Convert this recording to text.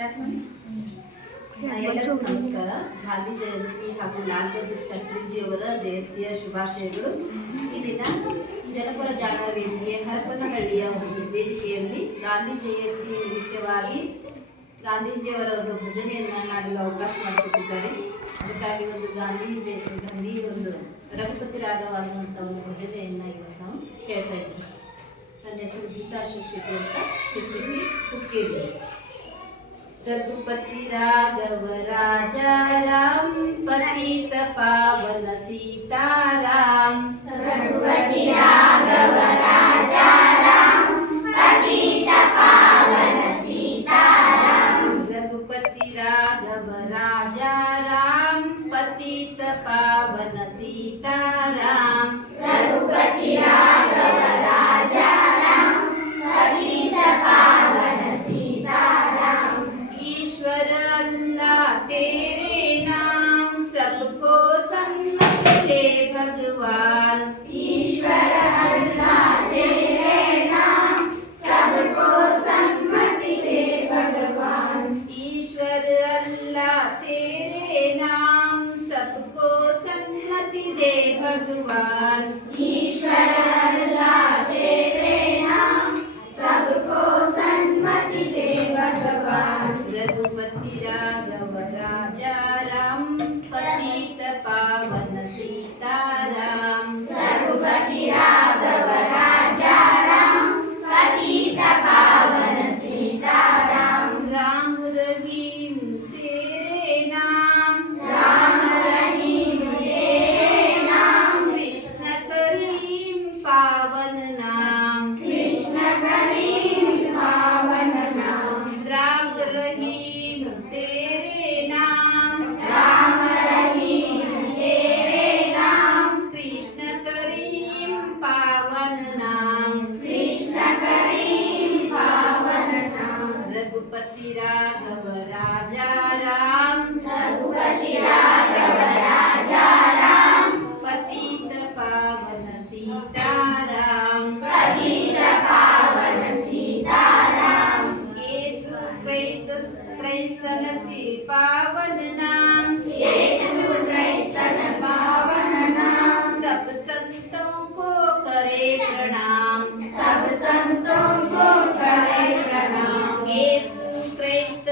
ಎಲ್ಲರಿಗೂ ನಮಸ್ಕಾರ. ಗಾಂಧಿ ಜಯಂತಿ ಹಾಗೂ ಲಾಲ್ ಬಹದ್ದೂರ್ ಶಾಸ್ತ್ರೀಜಿಯವರ ಜಯಂತಿಯ ಶುಭಾಶಯಗಳು. ಈ ದಿನ ಜನಪರ ಜಾಗರ ವೇದಿಕೆ ಹರಪನಹಳ್ಳಿಯ ಒಂದು ವೇದಿಕೆಯಲ್ಲಿ ಗಾಂಧಿ ಜಯಂತಿ ನಿಮಿತ್ತವಾಗಿ ಗಾಂಧೀಜಿಯವರ ಒಂದು ಭಜನೆಯನ್ನು ಮಾಡಲು ಅವಕಾಶ ಮಾಡಿಕೊಟ್ಟಿದ್ದಾರೆ. ಅದಕ್ಕಾಗಿ ಒಂದು ಗಾಂಧಿ ಒಂದು ರಘುಪತಿ ರಾಗವಾಗುವಂಥ ಒಂದು ಭಜನೆಯನ್ನು ಇವತ್ತು ನಾವು ಕೇಳ್ತಾ ಇದ್ದೀವಿ. ನನ್ನ ಹೆಸರು ಗೀತಾ ಶಿಕ್ಷಕಿ ಅಂತ, ಶಿಕ್ಷಕಿ ಹುಕ್ಕೇರಿ. रघुपति राघव राजा राम, पतित पावन सीताराम. रघुपति राघव राजा राम, पतित पावन सीताराम. रघुपति राघव राजा राम, पतित पावन सीताराम. रघुपति राघव राजा राम, पतित पावन सीताराम. ईश्वर अल्लाह तेरे नाम, सबको सन्मति दे भगवान. ईश्वर अल्लाह तेरे नाम, सबको सन्मति दे भगवान. ईश्वर अल्लाह तेरे नाम, सबको सन्मति दे भगवान. ईश्वर अल्लाह तेरे नाम, सबको सन्मति दे भगवान. रघुपति राघव राजा राम, पतित पावन सीताराम. रघुपति राघव राजा राम, पतित पावन सीताराम. राम रहीम तेरे नाम, राम रहीम तेरे नाम, कृष्ण करीम पावन नाम. कृष्ण करीम पावन नाम. राम रहीम तेरे नाम, राम रहीम तेरे नाम, कृष्ण करीम पावन नाम. कृष्ण करीम पावन नाम. रघुपति राघव राजा राम, रघुपति राघव राजा राम, पतित पावन सीताराम. पतित पावन सीताराम. येसु क्రైస్తనతి पावन नाम, येसु क्रिस्तन पावन नाम, सब संतों को करे प्रणाम. सब संतों को करे प्रणाम. येसु क्राइस्त